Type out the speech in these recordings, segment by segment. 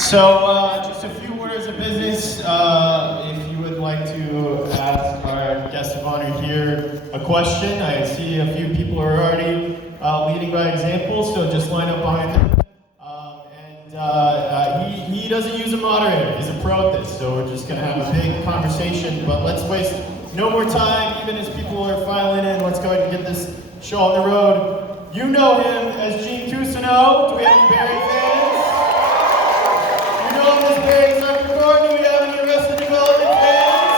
Just a few orders of business. If you would like to ask our guest of honor here a question, I see a few people are already leading by example, so just line up behind him. He doesn't use a moderator. He's a pro at this, so we're just going to have a big conversation. But let's waste no more time, even as people are filing in. Let's go ahead and get this show on the road. You know him as Gene Cousineau. Do we have any Barry fans? You know him as Barry Zuckerberg. Do we have any Arrested Development fans?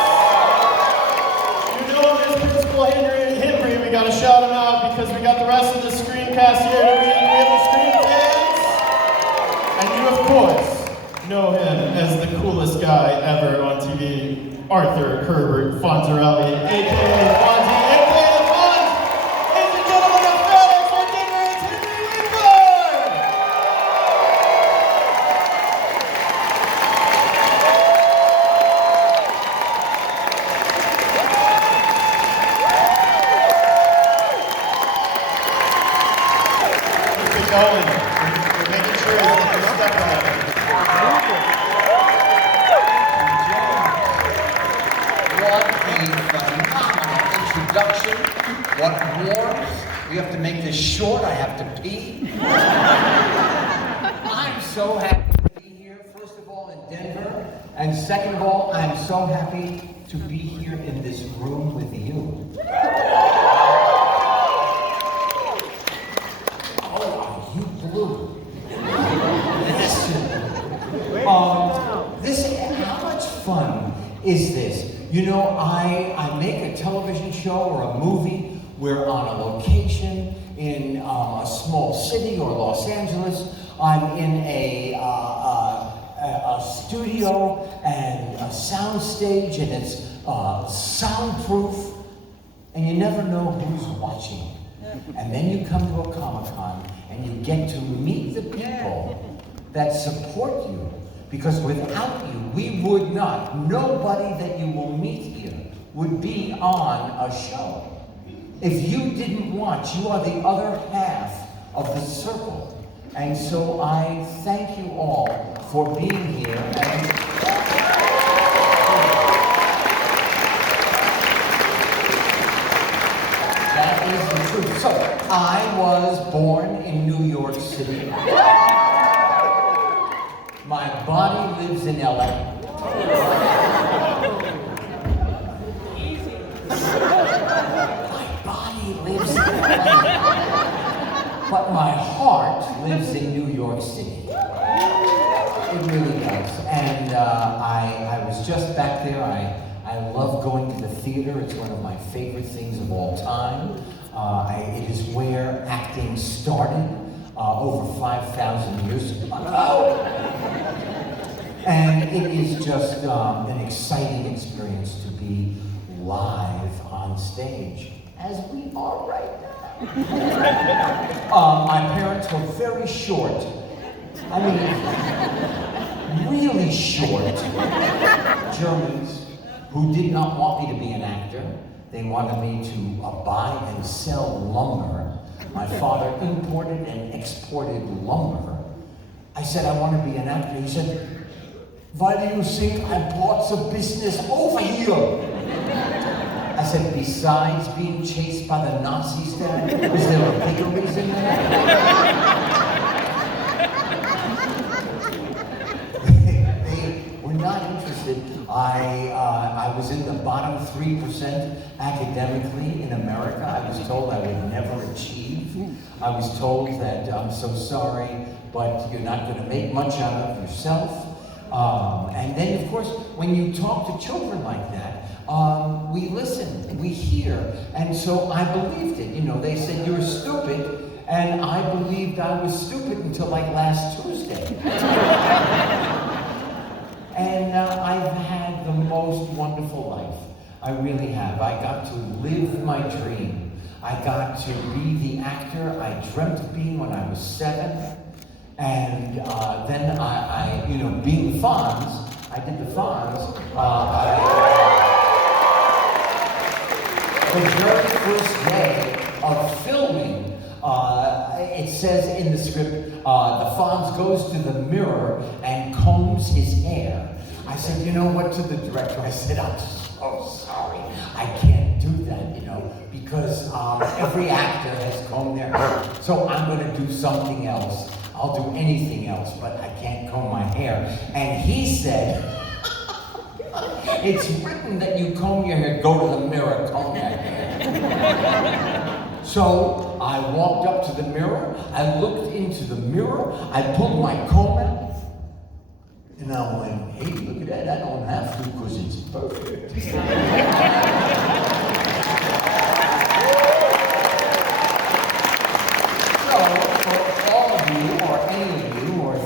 You know him as Principal Henry. We got to shout him out because we got the rest of the screencast here. Do we have the screen fans? And you, of course, know him as the coolest guy ever on TV, Arthur Herbert Fonzarelli, a.k.a. Fonzie, a.k.a. Fonz. Ladies and gentlemen of FedEx, our dinner is Henry Winkler! Keep it going. We're making sure that there's stuff on it. What a phenomenal introduction. What warmth. We have to make this short. I have to pee. I'm so happy to be here, first of all, in Denver. And second of all, I'm so happy to be here in this room with you. Oh, are you blue? Listen. How much fun is this? You know, I make a television show or a movie. We're on a location in a small city or Los Angeles. I'm in a studio and a sound stage, and it's soundproof, and you never know who's watching. And then you come to a Comic-Con and you get to meet the people that support you. Because without you, we would not. Nobody that you will meet here would be on a show. If you didn't watch, you are the other half of the circle. And so I thank you all for being here. And that is the truth. So, I was born in New York City. My body lives in LA. My body lives in LA. But my heart lives in New York City. It really does. And I was just back there. I love going to the theater. It's one of my favorite things of all time. It is where acting started over 5,000 years ago. And it is just an exciting experience to be live on stage, as we are right now. My parents were very short. I mean, really short Germans who did not want me to be an actor. They wanted me to buy and sell lumber. My father imported and exported lumber. I said, I want to be an actor. He said, why do you think I brought the business over here? I said, besides being chased by the Nazis, Dad, is there a bigger reason there? They were not interested. I was in the bottom 3% academically in America. I was told I would never achieve. I was told that I'm so sorry, but you're not going to make much out of yourself. And then, of course, when you talk to children like that, we listen, we hear, and so I believed it. You know, they said, you're stupid, and I believed I was stupid until like last Tuesday. And I've had the most wonderful life. I really have. I got to live my dream. I got to be the actor I dreamt of being when I was 7. And then I, you know, being Fonz, I did the Fonz. The very first day of filming, it says in the script, the Fonz goes to the mirror and combs his hair. I said, you know what, to the director, I said, I'm so sorry. I can't do that, because every actor has combed their hair. So I'm going to do something else. I'll do anything else, but I can't comb my hair. And he said, it's written that you comb your hair, go to the mirror, comb your hair. So I walked up to the mirror, I looked into the mirror, I pulled my comb out, and I went, hey, look at that, I don't have to because it's perfect.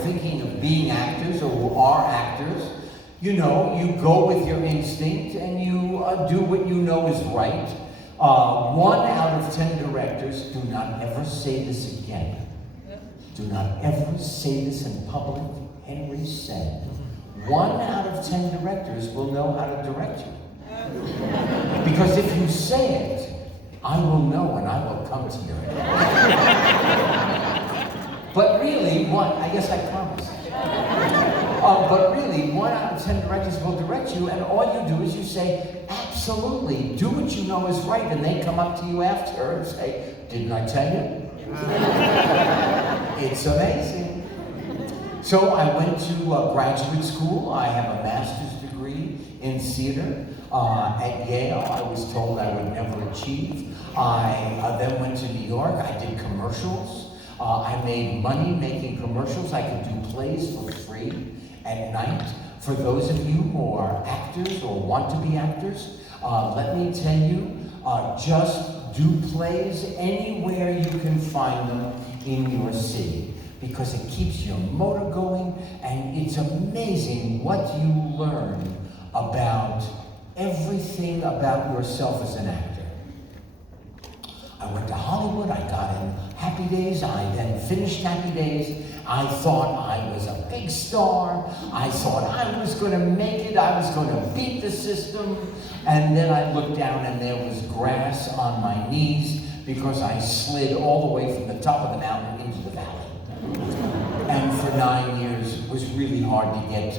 Thinking of being actors or who are actors, you go with your instinct and you do what you know is right. 1 out of 10 directors, do not ever say this again. Do not ever say this in public, Henry said. 1 out of 10 directors will know how to direct you. Because if you say it, I will know and I will come to you. But really, I guess I promised. But really, 1 out of 10 directors will direct you, and all you do is you say, absolutely, do what you know is right, and they come up to you after and say, didn't I tell you? It's amazing. So I went to graduate school. I have a master's degree in theater at Yale. I was told I would never achieve. I then went to New York. I did commercials. I made money making commercials. I could do plays for free at night. For those of you who are actors or want to be actors, let me tell you, just do plays anywhere you can find them in your city, because it keeps your motor going, and it's amazing what you learn about everything about yourself as an actor. I went to Hollywood, I got in Happy Days, I then finished Happy Days. I thought I was a big star. I thought I was going to make it. I was going to beat the system. And then I looked down and there was grass on my knees because I slid all the way from the top of the mountain into the valley. And for 9 years, it was really hard to get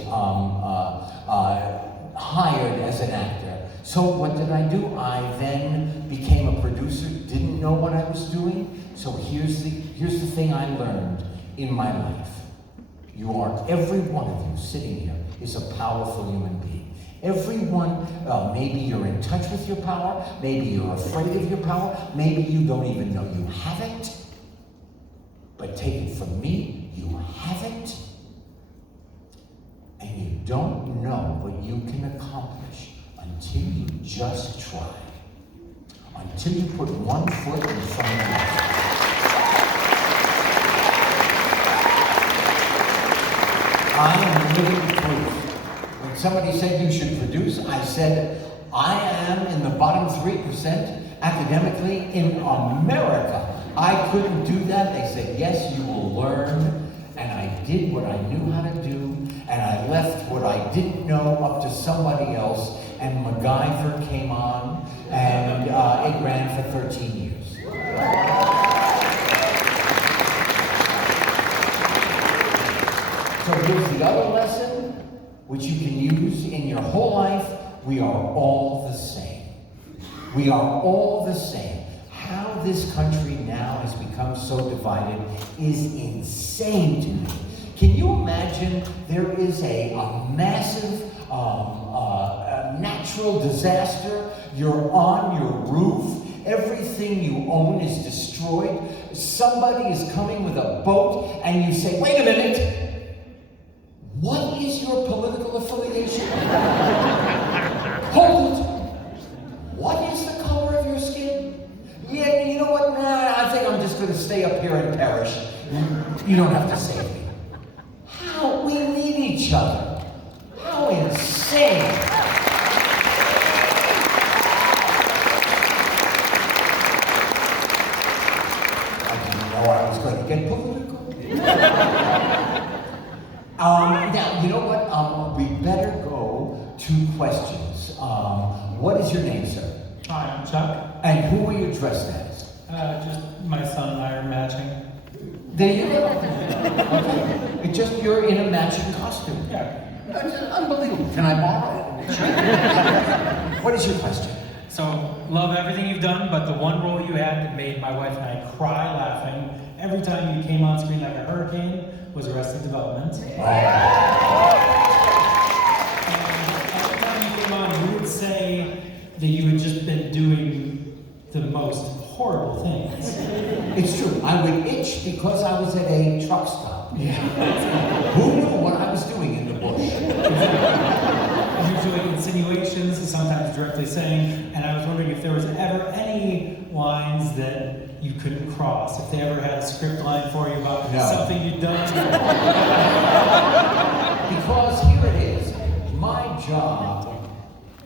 hired as an actor. So what did I do? I then became a producer, didn't know what I was doing. So here's the thing I learned in my life. Every one of you sitting here is a powerful human being. Everyone, maybe you're in touch with your power, maybe you're afraid of your power, maybe you don't even know you have it. But take it from me, you have it. And you don't know what you can accomplish until you just try. Until you put one foot in front of the other. I am living proof. When somebody said you should produce, I said, I am in the bottom 3% academically in America. I couldn't do that. They said, yes, you will learn. And I did what I knew how to do. And I left what I didn't know up to somebody else. And MacGyver came on, and it ran for 13 years. So here's the other lesson, which you can use in your whole life. We are all the same. We are all the same. How this country now has become so divided is insane to me. Can you imagine there is a massive natural disaster, you're on your roof, everything you own is destroyed, somebody is coming with a boat, and you say, wait a minute, what is your political affiliation? Hold it. What is the color of your skin? Yeah, you know what, I think I'm just going to stay up here and perish. You don't have to save me. How we need each other. How insane. I was going to get political. Now, you know what? We better go to questions. What is your name, sir? Hi, I'm Chuck. And who are you dressed as? Just my son and I are matching. There you go. Okay. It's just you're in a matching costume. Yeah. That's unbelievable. Can I borrow it? What is your question? So, love everything you've done, but the one role you had that made my wife and I cry laughing every time you came on screen like a hurricane was Arrested Development. And every time you came on, you would say that you had just been doing the most horrible things. It's true. I would itch because I was at a truck stop. Yeah. Who knew what I was doing in the bush? Usually insinuations, sometimes directly saying, and I was wondering if there was ever any lines that you couldn't cross, if they ever had a script line for you about something you'd done. Because here it is. My job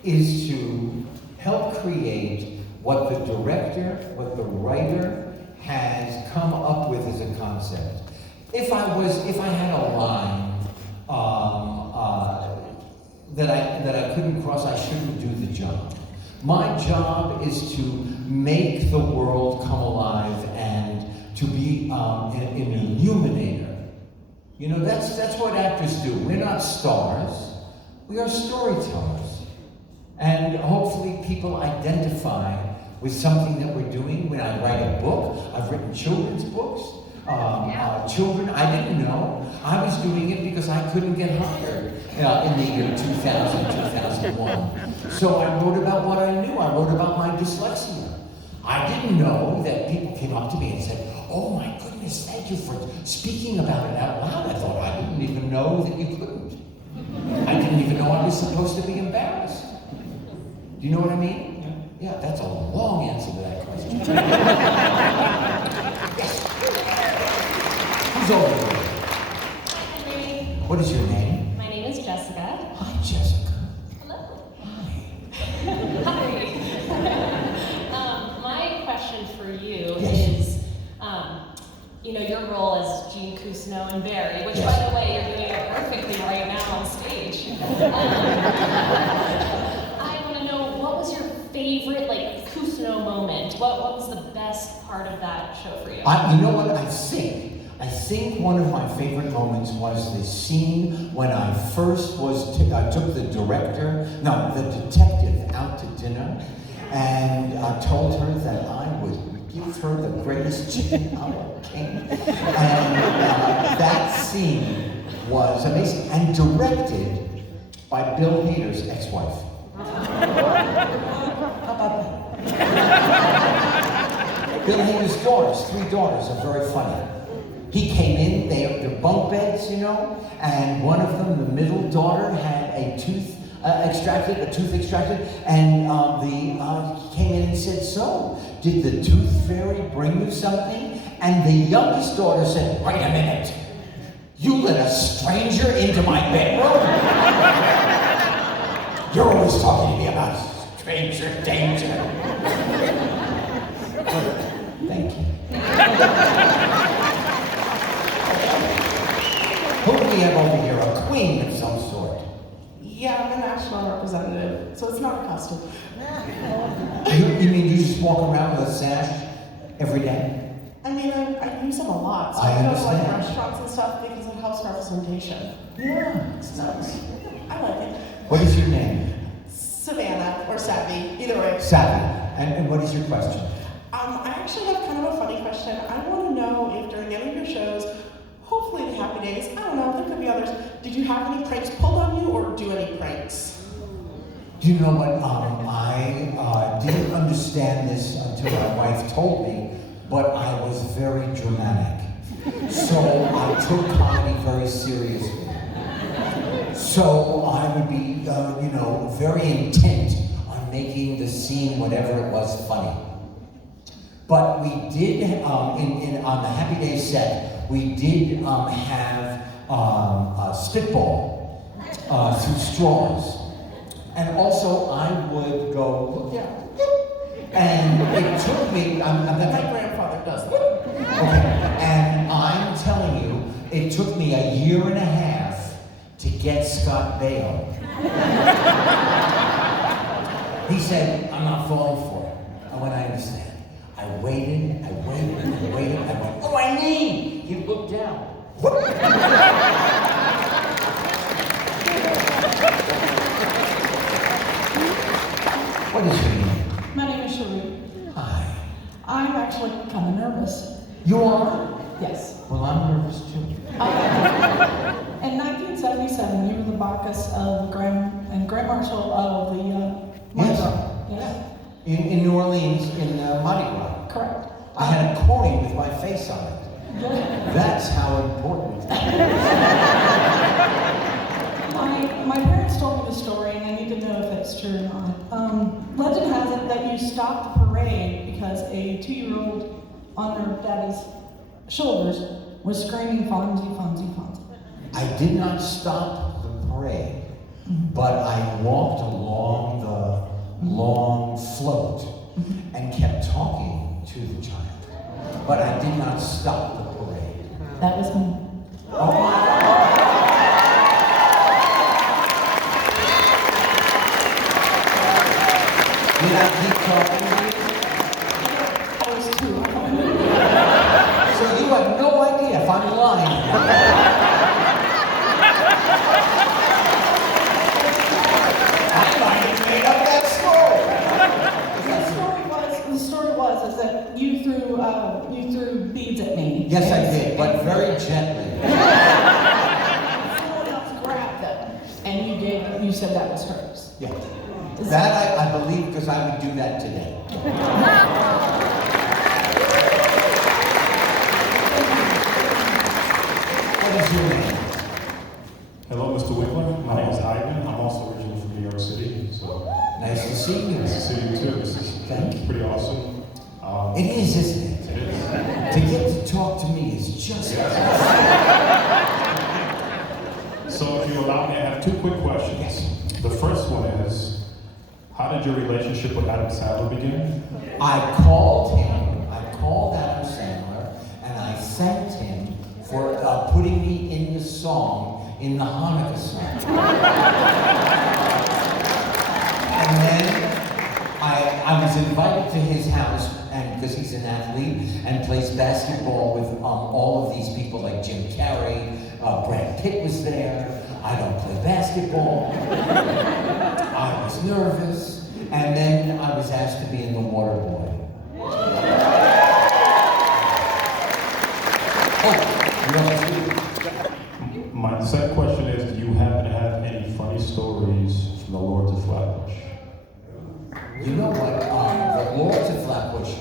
is to help create what the director, what the writer has come up with as a concept. If I had a line that I couldn't cross, I shouldn't do the job. My job is to make the world come alive and to be an illuminator. You know, that's what actors do. We're not stars. We are storytellers. And hopefully people identify with something that we're doing. When I write a book, I've written children's books. Children, I didn't know. I was doing it because I couldn't get hired in the year 2000, 2001. So I wrote about what I knew. I wrote about my dyslexia. I didn't know that people came up to me and said, "Oh my goodness, thank you for speaking about it out loud." I thought, I didn't even know that you couldn't. I didn't even know I was supposed to be embarrassed. Do you know what I mean? Yeah, that's a long answer to that question. Yes. Who's over there? Hi, Henry. What is your name? My name is Jessica. Hi, Jessica. Hello. Hi. Hi. My question for you Yes. is, your role as Jean Cousineau in Barry, which, Yes. by the way, you're doing it perfectly right now on stage. I want to know, what was your favorite, Cousineau moment? What was the best part of that show for you? You know what? I think one of my favorite moments was the scene when I first I took the detective out to dinner, and I told her that I would give her the greatest chicken out of king. And that scene was amazing, and directed by Bill Hader's ex-wife. How about that? Bill Hader's daughters, 3 daughters, are very funny. He came in, they're bunk beds, and one of them, the middle daughter, had a tooth extracted, and he came in and said, "So, did the tooth fairy bring you something?" And the youngest daughter said, "Wait a minute, you let a stranger into my bedroom? You're always talking to me about stranger danger." Thank you. Who do we have over here? A queen of some sort. Yeah, I'm a national representative, so it's not a costume. You mean you just walk around with a sash every day? I mean, I use them a lot, so I I go to understand. restaurants and stuff because it helps representation. Yeah, it's nice. I like it. What is your name? Savannah or Savvy, either way. Savvy. And what is your question? I actually have kind of a funny question. I want to know if during any of your shows, hopefully the Happy Days, I don't know, there could be others, did you have any pranks pulled on you or do any pranks? Do you know what? I didn't understand this until my wife told me, but I was very dramatic. So I took comedy very seriously. So I would be, very intent on making the scene, whatever it was, funny. But we did, on the Happy Days set, we did have a spitball through straws. And also, I would go, look out. And it took me, My grandfather does that. okay, and I'm telling you, it took me 1.5 years to get Scott bail. He said, "I'm not falling for it." I went, "I understand." I waited, I went, oh, my knee! It You are? Yes. Well, I'm nervous too. In 1977, you were the Bacchus of Grand Marshal of the Mardi Yes. Gras. Yes. In New Orleans, in Mardi Gras. Correct. I had a coin with my face on it. Yeah. That's how important it My parents told me the story, and I need to know if it's true or not. Legend has it that you stopped the parade because a 2-year-old on her daddy's shoulders was screaming Fonzie, Fonzie, Fonzie. I did not stop the parade, but I walked along the long float and kept talking to the child. But I did not stop the parade. That was me. Did I keep talking to you? I was 2. So you have no idea if I'm lying. I might have made up that story. The story was is that you threw beads at me. Yes, I did, but very gently. Someone else grabbed them, and you said that was hers. Yeah. That I believe because I would do that today. What is your name? Hello, Mr. Winkler. My name is Ivan. I'm also originally from New York City, so Nice to see you. nice to see you too. This is Thank you. pretty awesome. It is, isn't it? It is. To get to talk to me is just. So, if you allow me, I have 2 quick questions. Yes. The first one is, how did your relationship with Adam Sandler begin? I called Adam Sandler, and I thanked him for putting me in the song, in the Hanukkah song. And then I was invited to his house, and because he's an athlete and plays basketball with all of these people like Jim Carrey, Brad Pitt was there. I don't play basketball. I was nervous, and then I was asked to be in The Water Boy. My second question is, do you happen to have any funny stories from the Lords of Flatbush? You know what? The Lords of Flatbush,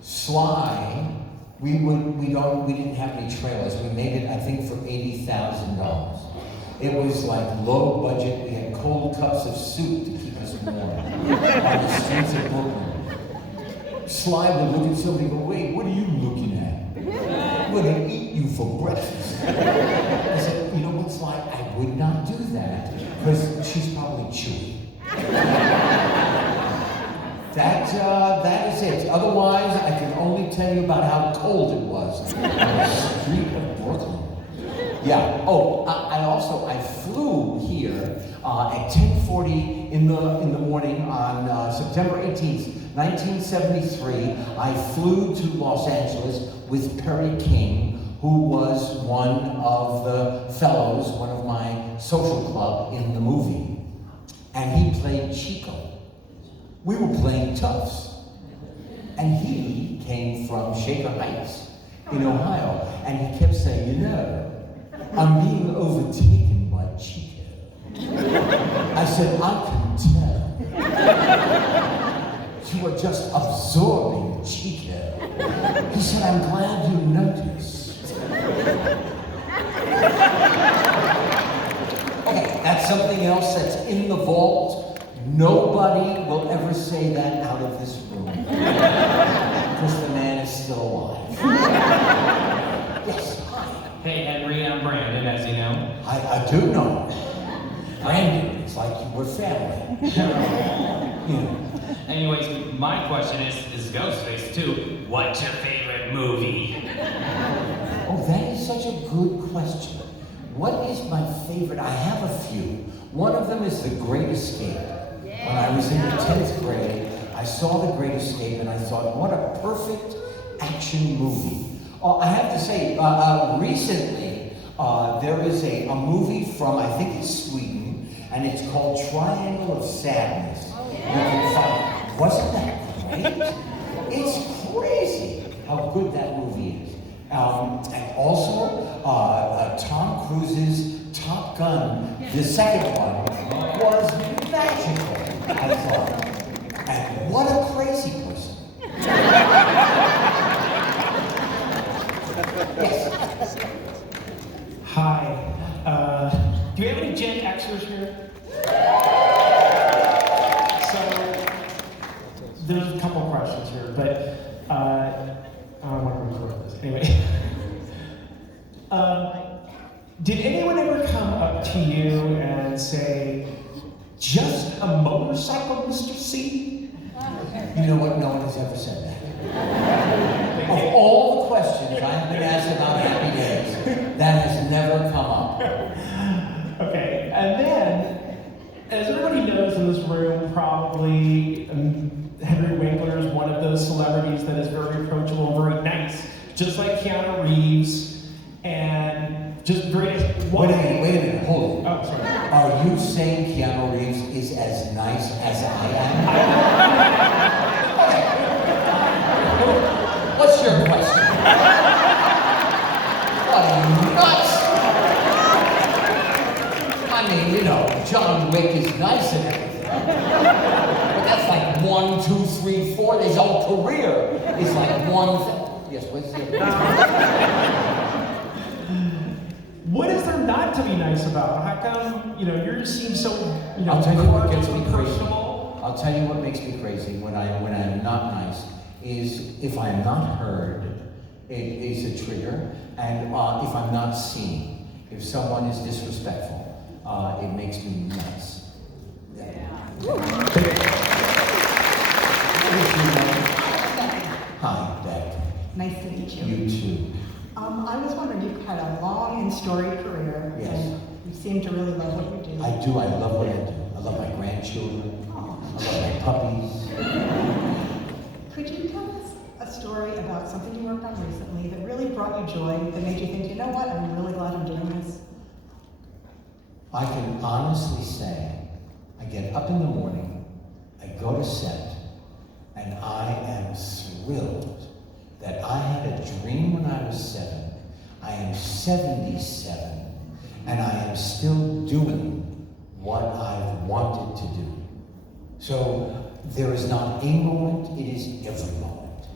Sly, we didn't have any trailers. We made it, I think, for $80,000. It was like low budget. We had cold cups of soup to keep us warm on the streets of Brooklyn. Sly would look at somebody and go, "Wait, what are you looking at? I'm gonna eat you for breakfast." I said, "You know what, Sly? I would not do that because she's probably chewy." That is it. Otherwise, I can only tell you about how cold it was on the street of Brooklyn. Yeah. Oh, I flew here at 10:40 in the morning on September 18th, 1973. I flew to Los Angeles with Perry King, who was one of the fellows, one of my social club in the movie, and he played Chico. We were playing toughs, and he came from Shaker Heights in Ohio, and he kept saying, "You know, I'm being overtaken by Chico." I said, "I can tell. You are just absorbing Chico." He said, "I'm glad you noticed." Okay, that's something else that's in the vault. Nobody will ever say that out of this room. Because the man is still alive. Yes, hi. Hey Henry, I'm Brandon, as you know. I do know. Brandon, it's like we're family. Yeah. Anyways, my question is Ghostface too. What's your favorite movie? Oh, that is such a good question. What is my favorite? I have a few. One of them is The Great Escape. When I was in the 10th grade, I saw The Great Escape and I thought, what a perfect action movie. I have to say, recently, there is a movie from, I think it's Sweden, and it's called Triangle of Sadness. You can find, wasn't that great? It's crazy how good that movie is. And also, Tom Cruise's Top Gun, the second one, was magical, I thought. And what a crazy person. Yes. Hi. Do we have any Gen Xers here? So, there's a couple of questions here, but I don't want to record this. Anyway. Did anyone ever come up to you and say, "Just a motorcycle, Mr. C"? You know what? No one has ever said that. Of all the questions I have been asked about Happy Days, that has never come up. Okay, and then, as everybody knows in this room, probably Henry Winkler is one of those celebrities that is very approachable and very nice, just like Keanu Reeves, and just very nice. Wait a minute, hold it. Oh, sorry. Are you saying Keanu Reeves is as nice as I am? Okay. What's your question? What, are you nuts? I mean, you know, John Wick is nice and everything. But that's like 1, 2, 3, 4. His whole career is like one thing. Yes, what's the... What is there not to be nice about? How come, you seem so, I'll tell you what gets me crazy. personal? I'll tell you what makes me crazy when I'm not nice is if I'm not heard, it is a trigger, and if I'm not seen. If someone is disrespectful, it makes me nuts. Hi, Beck. Nice to meet you. You too. I was wondering, you've had a long and storied career, Yes. and you seem to really love what you do. I do. I love what I do. I love my grandchildren. Oh. I love my puppies. Could you tell us a story about something you worked on recently that really brought you joy, that made you think, you know what, I'm really glad I'm doing this? I can honestly say, I get up in the morning, I go to set, and I am thrilled that I had a dream when I was 7. I am 77, and I am still doing what I've wanted to do. So there is not a moment, it is every moment.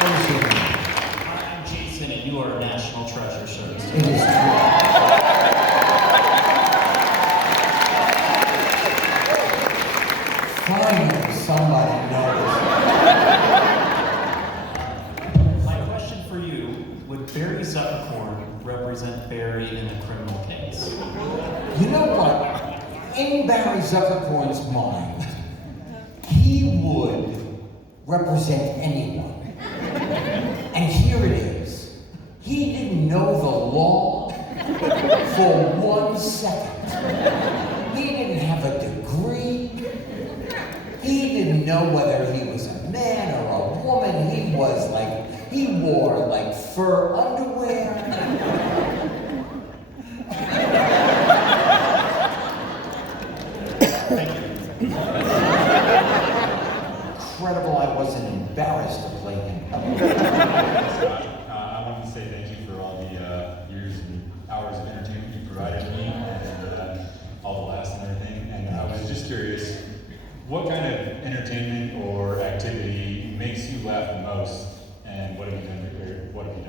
What is your name? I'm Jason, and you are a national treasure, sir. It is true. Finally, somebody knows. My question for you, would Barry Zuckercorn represent Barry in a criminal case? You know what? In Barry Zuckercorn's mind, he would represent anyone. And here it is. He didn't know the law for 1 second. He didn't have a degree. He didn't know whether he was a man or a woman. He wore like fur underwear. Incredible I wasn't embarrassed to play him. Scott, I wanted to say thank you for all the years and hours of entertainment you provided me and all the laughs and everything. And I was just curious, what kind of entertainment or activity makes you laugh the most? And what have you done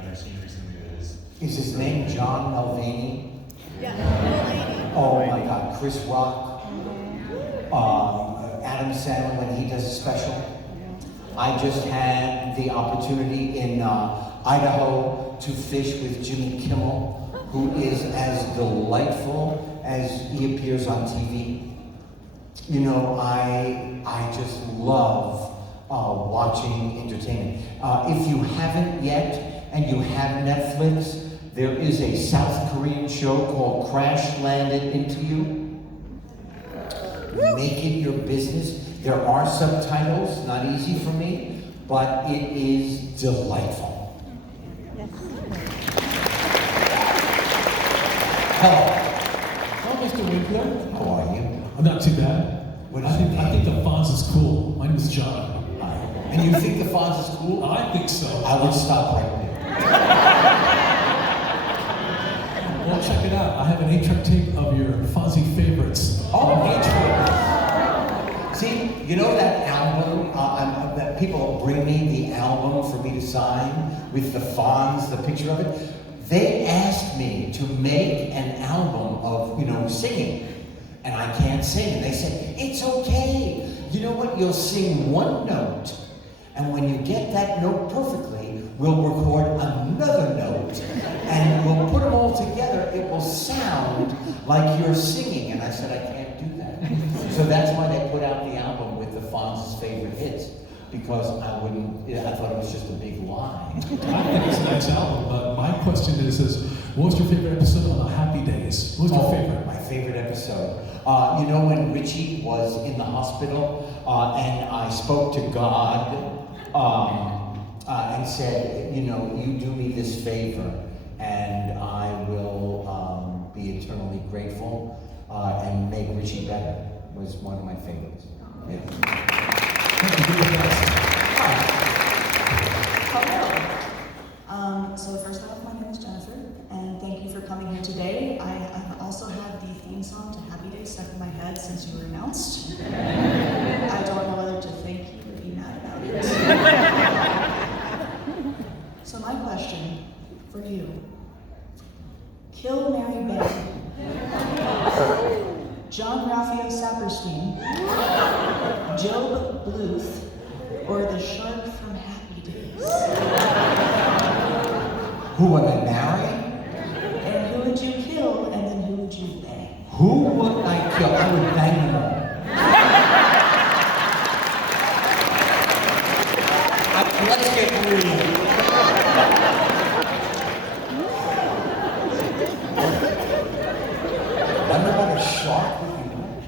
or seen recently that is? Is his name John Mulvaney? Yeah. Oh my God, Chris Rock. Adam Sandler when he does a special. I just had the opportunity in Idaho to fish with Jimmy Kimmel, who is as delightful as he appears on TV. You know, I just love watching entertainment. If you haven't yet and you have Netflix, there is a South Korean show called Crash Landed Into You. Make it your business. There are subtitles, not easy for me, but it is delightful. Hello. Hello, Mr. Winkler. How are you? I'm not too bad. What I is think, your I name? think the Fonz is cool. My name is John. And you think the Fonz is cool? I think so. I would stop right there. Well, check it out. I have an 8-track tape of your Fonzie favorites. Oh, 8-track. See, you know that album, that people bring me the album for me to sign with the Fonz, the picture of it? They asked me to make an album of, singing. And I can't sing. And they said, it's okay. You know what? You'll sing one note. And when you get that note perfectly, we'll record another note. And we'll put them all together. It will sound like you're singing. And I said, I can't do that. So that's why they put out the album with the Fonz's favorite hits. Because I thought it was just a big lie. I think it's a nice album, but my question is what was your favorite episode on the Happy Days? What was your favorite? My favorite episode. When Richie was in the hospital and I spoke to God and said, you do me this favor and I will be eternally grateful and make Richie better was one of my favorites. Yeah. Hello. So first off, my name is Jennifer, and thank you for coming here today. I've also had the theme song to Happy Days stuck in my head since you were announced. I don't know whether to thank you or be mad about it. So my question for you: Kill Mary Beth, John Raphael Saperstein, Job Bluth, or the shark from Happy Days? Who would I marry? And who would you kill, and then who would you bang? Who would I kill? I would bang them all. Let's get real. Remember what a shark would be like?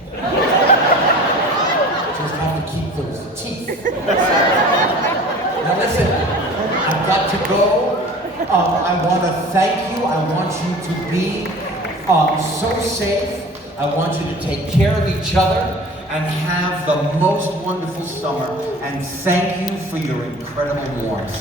Just have to keep those teeth. Now listen, I've got to go. I want to thank you. I want you to be so safe. I want you to take care of each other and have the most wonderful summer. And thank you for your incredible warmth.